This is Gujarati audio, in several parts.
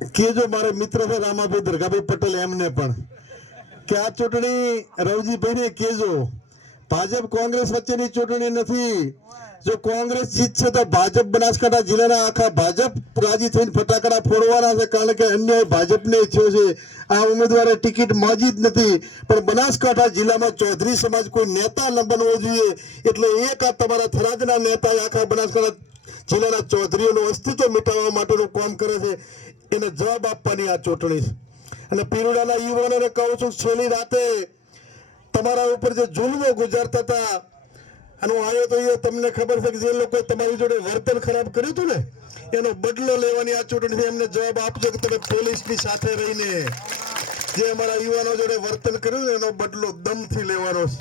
કેજો મારે મિત્ર છે રામાભાઈ દરગાભાઈ પટેલ એમને પણ કે આ ચૂંટણી રવજીભાઈને કેજો ભાજપ કોંગ્રેસ વચ્ચેની ચૂંટણી નથી. જો કોંગ્રેસ જીતશે તો ભાજપ બનાસકાંઠા જિલ્લાના આખા ભાજપ રાજી થઈને ફટાકડા ફોડવાના છે, કારણ કે અન્યાય ભાજપને થયો છે. આ ઉમેદવારે ટિકિટ માંગી જ નથી, પણ બનાસકાંઠા જિલ્લામાં ચૌધરી સમાજ કોઈ નેતા ન બનવો જોઈએ, એટલે એક આ તમારા થરાદના નેતા આખા બનાસકાંઠા જિલ્લાના ચૌધરીઓનું અસ્તિત્વ મિટાવવા માટેનું કામ કરે છે. એને જવાબ આપવાની આ ચૂંટણી છે. અને પીરુડાના યુવાનોને કહું છું, છેલ્લી રાતે તમારા ઉપર જે જુલ્મો ગુજારતા હતા અને હું આવ્યો તો એ તમને ખબર છે કે જે લોકોએ તમારી જોડે વર્તન ખરાબ કર્યું હતું ને, એનો બદલો લેવાની આ ચૂંટણી. એમને જવાબ આપજો કે તમે પોલીસની સાથે રહીને જે અમારા યુવાનો જોડે વર્તન કર્યું ને એનો બદલો દમથી લેવાનો છે.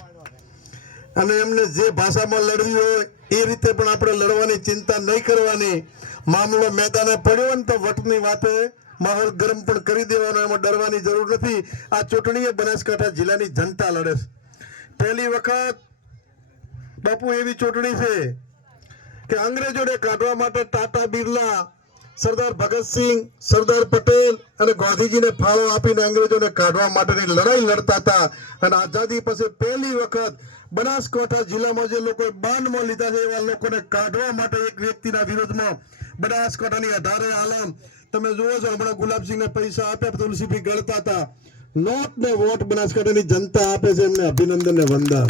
અને એમને જે ભાષામાં લડવી હોય એ રીતે પણ આપણે લડવાની ચિંતા નહીં કરવાની. મામલો મેદાને પડ્યો ને તો વટની વાતે માહોલ ગરમ પણ કરી દેવાનો, એમાં ડરવાની જરૂર નથી. આ ચૂંટણી બનાસકાંઠા જિલ્લાની જનતા લડે છે. પહેલી વખત બાપુ એવી ચૂંટણી છે કે અંગ્રેજોને કાઢવા માટે ટાટા બિરલા, સરદાર ભગતસિંહ, સરદાર પટેલ અને ગાંધીજીને ફાળો આપીને અંગ્રેજોને કાઢવા માટેની લડાઈ લડતા હતા. અને આઝાદી પછી પહેલી વખત બનાસકાંઠા જિલ્લામાં જે લોકોએ બાંધમાં લીધા છે એવા લોકોને કાઢવા માટે એક વ્યક્તિના વિરોધમાં બનાસકાંઠાની 18 આલમ તમે જુઓ છો. હમણાં ગુલાબસિંહને પૈસા આપ્યા, તુલસીભાઈ ગળતા હતા. નોટ ને વોટ બનાસકાંઠાની જનતા આપે છે, એમને અભિનંદન ને વંદન.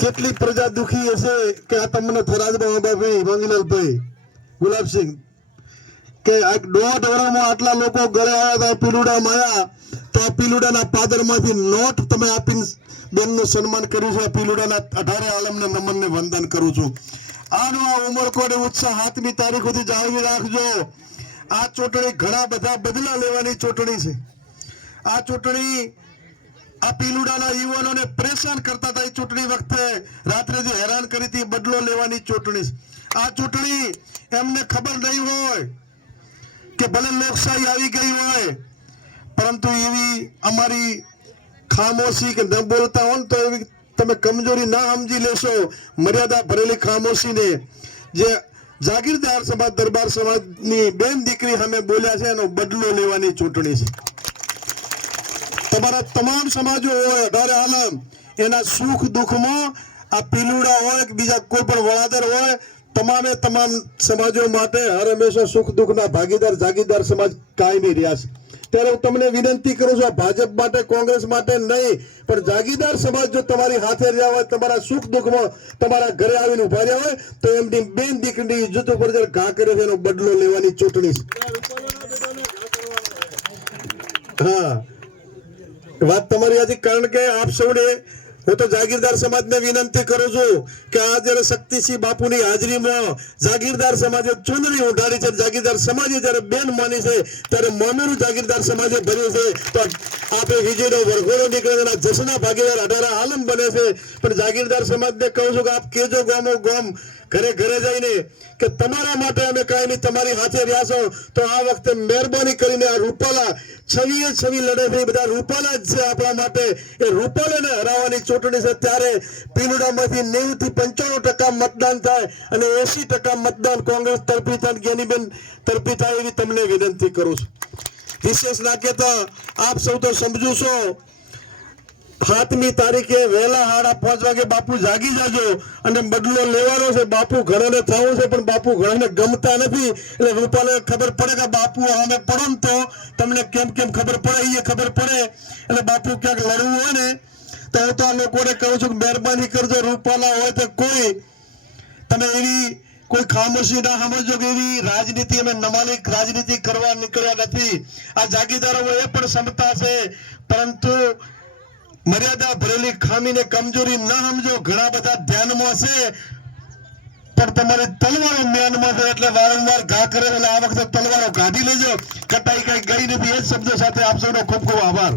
કેટલી પ્રજા દુખી હશે કે આ તમને થરાદમાં ભાઈ મંગીલાલભાઈ ગુલાબસિંહ કે આ 1.5 વર્ષમાં આટલા લોકો ઘરે આવ્યા હતા, પીલુડામાં આવ્યા તો આ પીલુડાના પાદરમાંથી નોટ તમે આપીને બેનનું સન્માન કર્યું છે. પીલુડાના 18 આલમને નમન ને વંદન કરું છું. આનો આ ઉમરકોટ ઉત્સાહ 7મી તારીખ સુધી જાળવી રાખજો. આ ચૂંટણી ઘણા બધા બદલા લેવાની ચૂંટણી છે. આ ચૂંટણી આ પીલુડાના યુવાનોને પરેશાન કરતા હતા એ ચૂંટણી વખતે રાત્રે જે હેરાન કરી હતી બદલો લેવાની ચૂંટણી છે. આ ચૂંટણી એમને ખબર નહીં હોય કે ભલે લોકશાહી આવી ગઈ હોય, પરંતુ એવી અમારી ખામોશી કે ન બોલતા હોય તો એવી તમે કમજોરી ના સમજી લેશો. મર્યાદા ભરેલી ખામોશીને જે જાગીરદાર સમાજ, દરબાર સમાજની બેન દીકરી સામે બોલ્યા છે એનો બદલો લેવાની ચૂંટણી છે. તમારા તમામ સમાજો હોય 18 આલમ એના સુખ દુઃખમાં આ પીલુડા હોય કે બીજા કોઈ પણ વડાદર હોય, તમામે તમામ સમાજો માટે હર હંમેશા સુખ દુઃખના ભાગીદાર જાગીરદાર સમાજ કાયમી રહ્યા છે. ત્યારે હું તમને વિનંતી કરું છું, ભાજપ માટે કોંગ્રેસ માટે નહીં, પણ જાગીરદાર સમાજ જો તમારી સાથે રહ્યા હોય, તમારા સુખ દુઃખમાં તમારા ઘરે આવીને ઉભા રહ્યા હોય તો એમની બેન દીકરીની ઇજ્જત ઉપર જે ઘા કરે છે એનો બદલો લેવાની ચૂંટણી છે. હા, વાત તમારી આજે, કારણ કે આપ સૌને હું તો જાગીરદાર સમાજને વિનંતી કરું છું કે આ જયારે શક્તિસિંહ બાપુની હાજરીમાં જાગીરદાર સમાજે ચૂંદડી ઉઢાડી છે, જાગીરદાર સમાજે જયારે બેન માની છે ત્યારે મોમેરું જાગીરદાર સમાજે ભર્યું છે. તો આપણે વિજયનો વરઘોડો નીકળે એના જશના ભાગીદાર 18 આલમ બને છે. પણ જાગીરદાર સમાજને કહું છું કે આપ કેજો ગામો ગામ ઘરે ઘરે જઈને કે તમારા માટે અમે કાંઈ નહીં, તમારી હાથે રહ્યા છો. તો આ વખતે મહેરબાની કરીને આ રૂપાલા છવી લડે છે, બધા રૂપાલા જ છે આપણા માટે. એ રૂપાલાને હરાવવાની ચૂંટણી છે. ત્યારે પીલુડામાંથી 90 થી 95% મતદાન થાય અને 80% મતદાન કોંગ્રેસ તરફી થાય, જ્ઞાનીબેન તરફી થાય એવી તમને વિનંતી કરું છું. વિશેષ ના કહેતા આપ સૌ તો સમજુ છો, 7મી તારીખે વહેલા 5:30 વાગે બાપુ જાગી જાજો અને બદલો લેવાનો છે. બાપુ ઘણાને થવું છે પણ બાપુ ઘણાને ગમતા નથી, એટલે રૂપાલાને ખબર પડે કે બાપુ અમે પડો ને તો તમને કેમ કેમ ખબર પડે એ ખબર પડે. એટલે બાપુ ક્યાંક લડવું હોય ને તો હું તો આ લોકોને કહું છું કે મહેરબાની કરજો, રૂપાલા હોય તો કોઈ તમે એવી કોઈ ખામોશી ના સમજો કે એવી રાજનીતિ અમે નમાલી રાજનીતિ કરવા નીકળ્યા નથી. આ જાગીરદારોમાં એ પણ ક્ષમતા છે, પરંતુ મર્યાદા ભરેલી ખામીને કમજોરી ના સમજો. ઘણા બધા ધ્યાનમાં છે પણ તમારી તલવારો મ્યાનમાં છે એટલે વારંવાર ઘા કરે. એટલે આ વખતે તલવારો કાઢી લેજો, કટાઈ કઈ ગઈ નથી. એ જ શબ્દો સાથે આપ સૌનો ખૂબ ખૂબ આભાર.